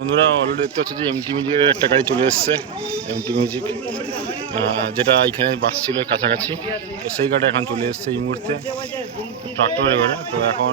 বন্ধুরা অলরেডি দেখতে পাচ্ছি যে এমটি মিউজিকের একটা গাড়ি চলে এসছে এমটি মিউজিক যেটা এখানে বাস ছিল কাছাকাছি। তো সেই গাড়ি এখন চলে এসছে এই মুহূর্তে ট্রাক্টরের ঘরে তো এখন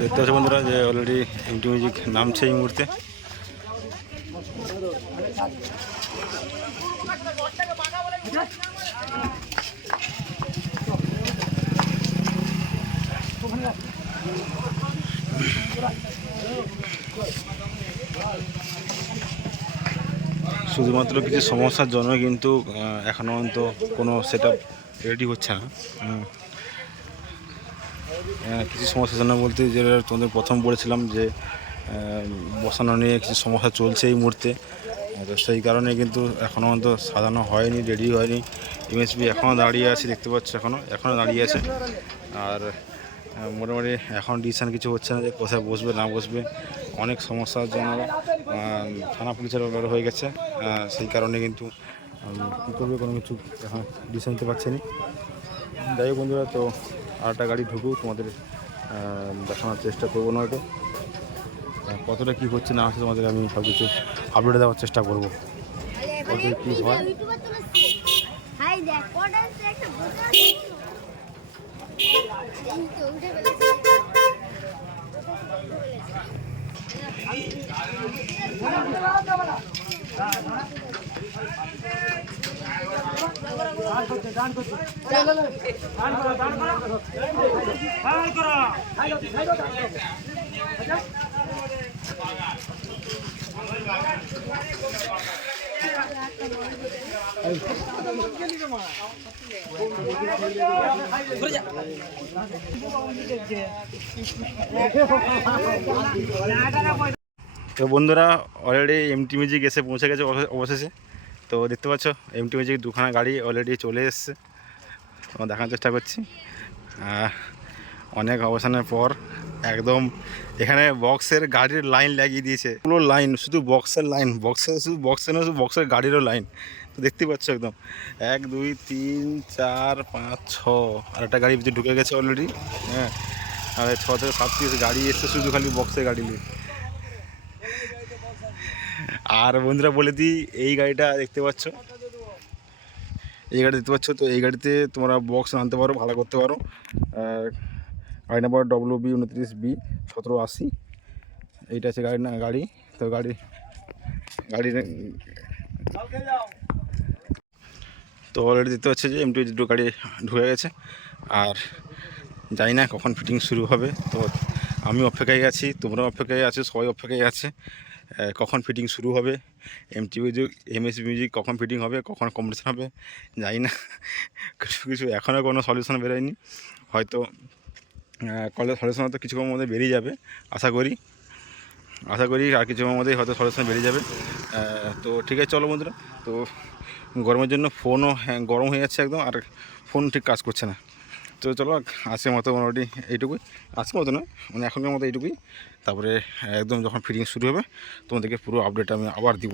দেখতে পাচ্ছ বন্ধুরা যে অলরেডি এমটি মিউজিক নামছে এই মুহূর্তে। শুধুমাত্র কিছু সমস্যার জন্য কিন্তু এখনও এখনও পর্যন্ত কোনো সেট রেডি হচ্ছে না। কিছু সমস্যার জন্য বলতে যেটা তোমাদের প্রথম বলেছিলাম যে বসানো নিয়ে কিছু সমস্যা চলছে এই মুহূর্তে। তো সেই কারণে কিন্তু এখনও পর্যন্ত সাজানো হয়নি রেডি হয়নি। এমএসবি এখনও দাঁড়িয়ে আছে, দেখতে পাচ্ছ এখনও এখনও দাঁড়িয়ে আছে। আর মোটামুটি এখন ডিসিশন কিছু হচ্ছে না যে কোথায় বসবে না বসবে। অনেক সমস্যার জন্য থানা পুলিশের ব্যাপার হয়ে গেছে। সেই কারণে কিন্তু কী করবে কোনো কিছু এখন ডিসিশন নিতে পারছে না। যাই হোক বন্ধুরা তো আরেকটা গাড়ি ঢুকুক তোমাদের দেখানোর চেষ্টা করব না হয়তো কতটা কী হচ্ছে না হচ্ছে তোমাদের আমি সব কিছু আপডেট দেওয়ার চেষ্টা করব। কত কী হয়? হাই দেখ কটা আছে একটা বোতল এই তো বন্ধুরা অলরেডি এমটি মিউজিক এসে পৌঁছে গেছে অবশে- অবশেষে। তো দেখতে পাচ্ছ এমটি মিউজিক দুখানা গাড়ি অলরেডি চলে এসছে। আমরা দেখানোর চেষ্টা করছি। অনেক অবসানের পর একদম এখানে বক্সের গাড়ির লাইন লাগিয়ে দিয়েছে। পুরো লাইন, শুধু বক্সের লাইন, বক্সের, শুধু বক্সের না শুধু বক্সের গাড়িরও লাইন। দেখতে পাচ্ছ একদম। এক, দুই, তিন, চার, পাঁচ, ছ। আর একটা গাড়ি ভিতরে ঢুকে গেছে অলরেডি হ্যাঁ। আর ছ থেকে সাত পিস গাড়ি এসছে শুধু খালি বক্সে গাড়ি নিয়ে। আর বন্ধুরা বলে দিই, এই গাড়িটা দেখতে পাচ্ছ। এই গাড়ি দেখতে পাচ্ছ, তো এই গাড়িতে তোমরা বক্স আনতে পারো, ভালো করতে পারো। গাড়ি নাম্বার ডব্লিউ বি উনত্রিশ বি সতেরো আশি। এইটা আছে গাড়ি না, গাড়ি। তো গাড়ি, গাড়ির তো অলরেডি দেখতে পাচ্ছি যে এম এমটি দুটো গাড়ি ঢুকে গেছে। আর জানি না কখন ফিটিং শুরু হবে। তো আমি অপেক্ষায় আছি, তোমরাও অপেক্ষায় আছো, সবাই অপেক্ষায় আছে কখন ফিটিং শুরু হবে এমটি মিউজিক এমএস মিউজিক কখন ফিটিং হবে, কখন কম্পিটিশন হবে, জানি না। কিছু কিছু এখনও কোনো সলিউশন বেরোয়নি। হয়তো কলেজ সলিউশন হয়তো কিছুক্ষণের মধ্যে বেরিয়ে যাবে, আশা করি। আশা করি আর কিছুক্ষণের মধ্যেই হয়তো সলিউশন বেরিয়ে যাবে। তো ঠিক আছে, চলো বন্ধুরা। তো গরমের জন্য ফোনও হ্যাঁ গরম হয়ে যাচ্ছে একদম, আর ফোন ঠিক কাজ করছে না। তো চলো, আজকের মতো মোটামুটি এইটুকুই। আজকের মতো নয় মানে এখনকার মতো এইটুকুই। তারপরে, একদম যখন ফিটিং শুরু হবে, তোমাদেরকে পুরো আপডেট আমি আবার দিব।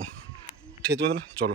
ঠিক আছে না চলো।